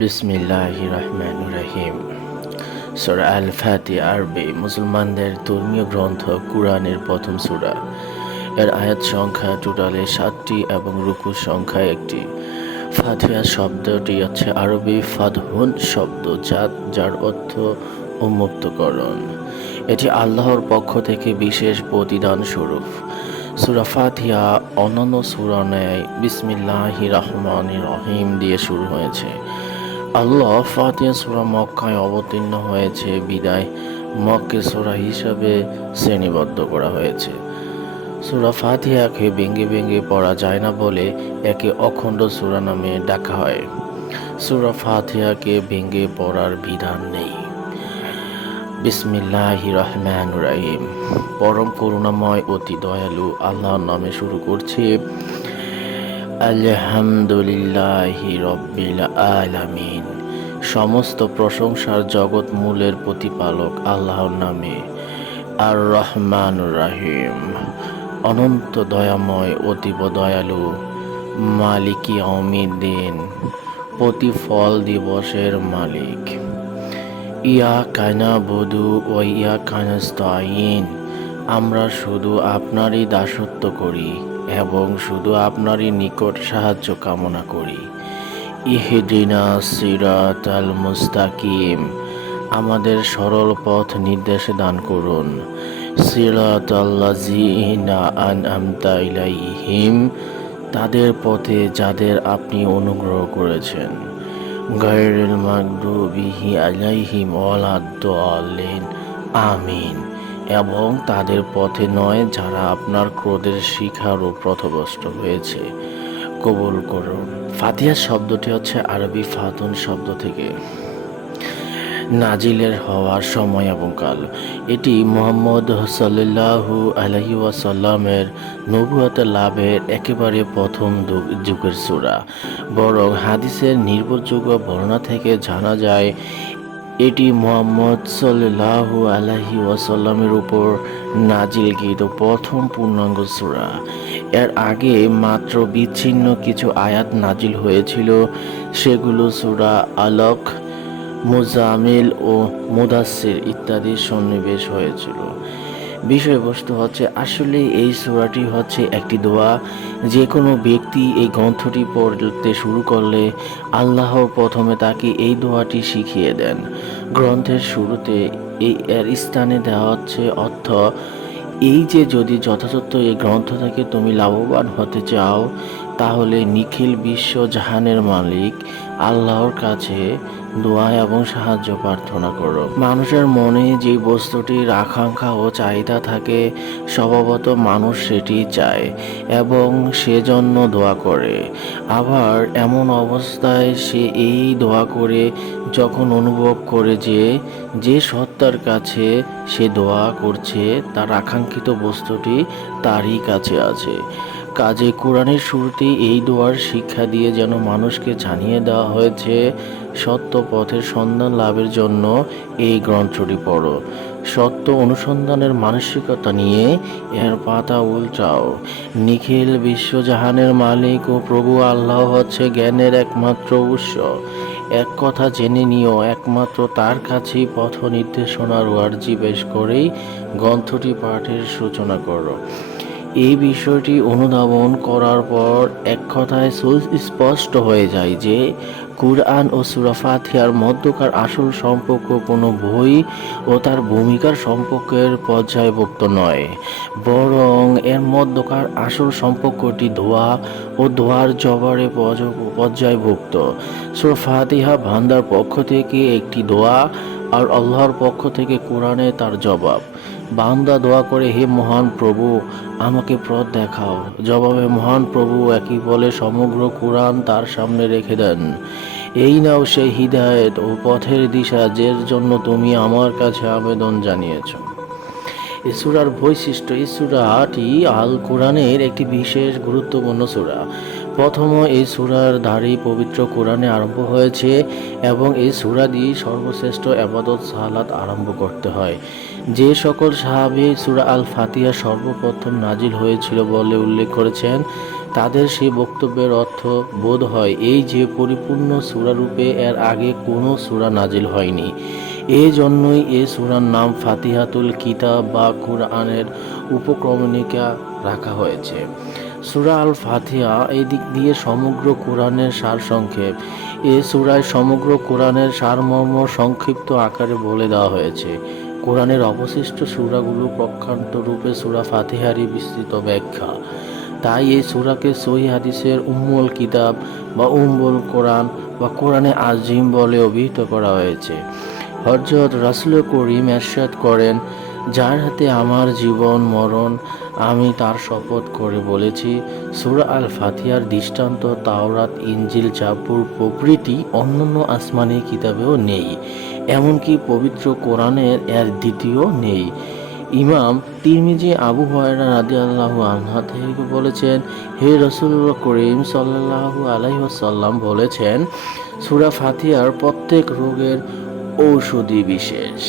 বিসমিল্লাহির রহমানির রহিম। সূরা আল ফাতিহা আরবি মুসলমানদের ধর্মীয় গ্রন্থ কুরআনের প্রথম সূরা। এর আয়াত সংখ্যা টোটালে 7টি এবং রুকু সংখ্যা 1টি। ফাতিহা শব্দটি হচ্ছে আরবি ফাতহুন শব্দ যার অর্থ উন্মুক্তকরণ। এটি আল্লাহর পক্ষ থেকে বিশেষ প্রতিদান স্বরূপ। সূরা ফাতিহা অন্যান্য সূরা ন্যায় বিসমিল্লাহির রহমানির রহিম দিয়ে শুরু হয়েছে। আল্লাহ ফাতিহা সূরা মক্কায় অবতীর্ণ হয়েছে বিদায় মক্কি সূরা হিসাবে শ্রেণীবদ্ধ করা হয়েছে। সূরা ফাতিহাকে ভেঙে ভেঙে পড়া যায় না বলে একে অখণ্ড সূরা নামে ডাকা হয়। সূরা ফাতিহাকে ভেঙে পড়ার বিধান নেই। বিসমিল্লাহির রহমানির রহিম। পরম করুণাময় অতি দয়ালু আল্লাহর নামে শুরু করছি। আলহামদুলিল্লাহি রব্বিল আলামিন। সমস্ত প্রশংসার জগৎ মূলের প্রতিপালক আল্লাহর নামে। আর রহমানুর রাহিম, অনন্ত দয়াময় অতীব দয়ালু। মালিকি ইয়াউমিদ্দিন, প্রতিফল দিবসের মালিক। ইয়াকা নাবুদু ওয়া ইয়াকা নাস্তাঈন। আমরা শুধু আপনারই দাসত্ব করি এবং শুধু আপনারই নিকট সাহায্য কামনা করি। ইহদিনা সিরাতাল মুস্তাকিম। আমাদের সরল পথ নির্দেশ দান করুন। সিরাতাল্লাযিনা আনআমতা আলাইহিম। তাদের পথে যাদের আপনি অনুগ্রহ করেছেন। গায়রিল মাগদুবি আলাইহিম ওয়ালাদ-দাল্লিন। আমিন। এবং তাদের পথে নয় যারা আপনার ক্রোধের শিখার ও পথভ্রষ্ট হয়েছে। কবুল করুন। ফাতিহা শব্দটি হচ্ছে আরবি ফাতুন শব্দ থেকে নাজিলের হওয়ার সময় এবং কাল। এটি মুহাম্মদ সাল্লাল্লাহু আলাইহি ওয়াসাল্লামের নবুয়ত লাভের একেবারে প্রথম যুগের সূরা। বরং হাদিসের নির্ভরযোগ্য বর্ণনা থেকে জানা যায় এটি মুহাম্মদ সাল্লাল্লাহু আলাইহি ওয়াসাল্লামের উপর নাজিলকৃত প্রথম পূর্ণাঙ্গ সূরা। এর আগে মাত্র বিচ্ছিন্ন কিছু আয়াত নাজিল হয়েছিল। সেগুলো সূরা আলক, মুজামিল ও মুদাসসির ইত্যাদি সন্নিবেশ হয়েছিল। বিষয়বস্তু হচ্ছে আসলে এই সূরাটি হচ্ছে একটি দোয়া। যে কোনো ব্যক্তি এই গ্রন্থটি পড়তে শুরু করলে আল্লাহ প্রথমে তাকে এই দোয়াটি শিখিয়ে দেন। গ্রন্থের শুরুতে এর স্থানে দেওয়া হচ্ছে অর্থ এই যে যদি যথাযথ এই গ্রন্থ থেকে তুমি লাভবান হতে চাও তাহলে নিখিল বিশ্ব জাহানের মালিক আল্লাহর কাছে দোয়া এবং সাহায্য প্রার্থনা করো। মানুষের মনে যে বস্তুটির আকাঙ্ক্ষা ও চাহিদা থাকে স্বভাবত মানুষ সেটি চায় এবং সেজন্য দোয়া করে। আবার এমন অবস্থায় সে এই দোয়া করে যখন অনুভব করে যে সত্তার কাছে সে দোয়া করছে তার আকাঙ্ক্ষিত বস্তুটি তারই কাছে আছে। কাজে কোরআনের শুরুতে এই দোয়ার শিক্ষা দিয়ে যেন মানুষকে জানিয়ে দেওয়া হয়েছে সত্য পথের সন্ধান লাভের জন্য এই গ্রন্থটি পড়ো। সত্য অনুসন্ধানের মানসিকতা নিয়ে এর পাতা উল্টাও। নিখিল বিশ্বজাহানের মালিক ও প্রভু আল্লাহ হচ্ছে জ্ঞানের একমাত্র উৎস। এক কথা জেনে নিও, একমাত্র তার কাছেই পথ নির্দেশনার আর্জি পেশ করেই গ্রন্থটি পাঠের সূচনা করো। এই বিষয়টি অনুধাবন করার পর এক কথায় সুস্পষ্ট হয়ে যায় যে কুরআন ও সূরা ফাতিহার মধ্যকার আসল সম্পর্ক কোনো বই ও তার ভূমিকার সম্পর্কের পর্যায়ভুক্ত নয়, বরং এর মধ্যকার আসল সম্পর্কটি দোয়া ও দোয়ার জবারে পর্যায়ভুক্ত। সূরা ফাতিহা বান্দার পক্ষ থেকে একটি দোয়া আর আল্লাহর পক্ষ থেকে কোরআনে তার জবাব। বান্দা দোয়া করে, হে মহান প্রভু আমাকে পথ দেখাও। জবাবে মহান প্রভু একই বলে সমগ্র কোরআন তার সামনে রেখে দেন। এই নাও সেই হিদায়াত ও পথের দিশা যের জন্য তুমি আমার কাছে আবেদন জানিয়েছ। এই সূরার বৈশিষ্ট্য, এই সূরাটি আল কোরআনের একটি বিশেষ গুরুত্বপূর্ণ সূরা। প্রথম এই সূরার দ্বারাই পবিত্র কোরআনে আরম্ভ হয়েছে এবং এই সূরা দিয়ে সর্বশ্রেষ্ঠ ইবাদত সালাত আরম্ভ করতে হয়। যে সকল সাহাবী সূরা আল ফাতিহা সর্বপ্রথম নাজিল হয়েছিল বলে উল্লেখ করেছেন তাদের সেই বক্তব্যের অর্থ বোধ হয় এই যে পরিপূর্ণ সূরারূপে এর আগে কোনো সূরা নাজিল হয়নি। এই জন্যই এ সূরার নাম ফাতিহাতুল কিতাব বা কুরআনের উপক্রমণিকা রাখা হয়েছে। সূরা আল ফাতিহা এই দিক দিয়ে সমগ্র কোরআনের সারসংক্ষেপ। এ সূরায় সমগ্র কোরআনের সারমর্ম সংক্ষিপ্ত আকারে বলে দেওয়া হয়েছে। কোরআনের অবশিষ্ট সূরাগুলো প্রক্ষান্ত রূপে সূরা ফাতিহারই বিস্তৃত ব্যাখ্যা। তাই এই সূরাকে সহিহ হাদিসের উম্মুল কিতাব বা উম্মুল কোরআন বা কোরআনে আজিম বলে অভিহিত করা হয়েছে। হযরত রাসূল করিম ইরশাদ করেন, যার হাতে আমার জীবন মরণ আমি তার শপথ করে বলেছি, সূরা আল ফাতিহার দৃষ্টান্ত তাওরাত, ইনজিল, জাবুর প্রভৃতি অন্যান্য আসমানি কিতাবেও নেই, এমনকি পবিত্র কোরআনের এর দ্বিতীয় নেই। ইমাম তিরমিজি আবু হুরায়রা রাদিয়াল্লাহু আনহু থেকে বলেছেন, হে রাসূল করিম সাল্লাল্লাহু আলাইহি ওয়াসাল্লাম বলেছেন, সূরা ফাতিহার প্রত্যেক রোগের ঔষধি বিশেষ।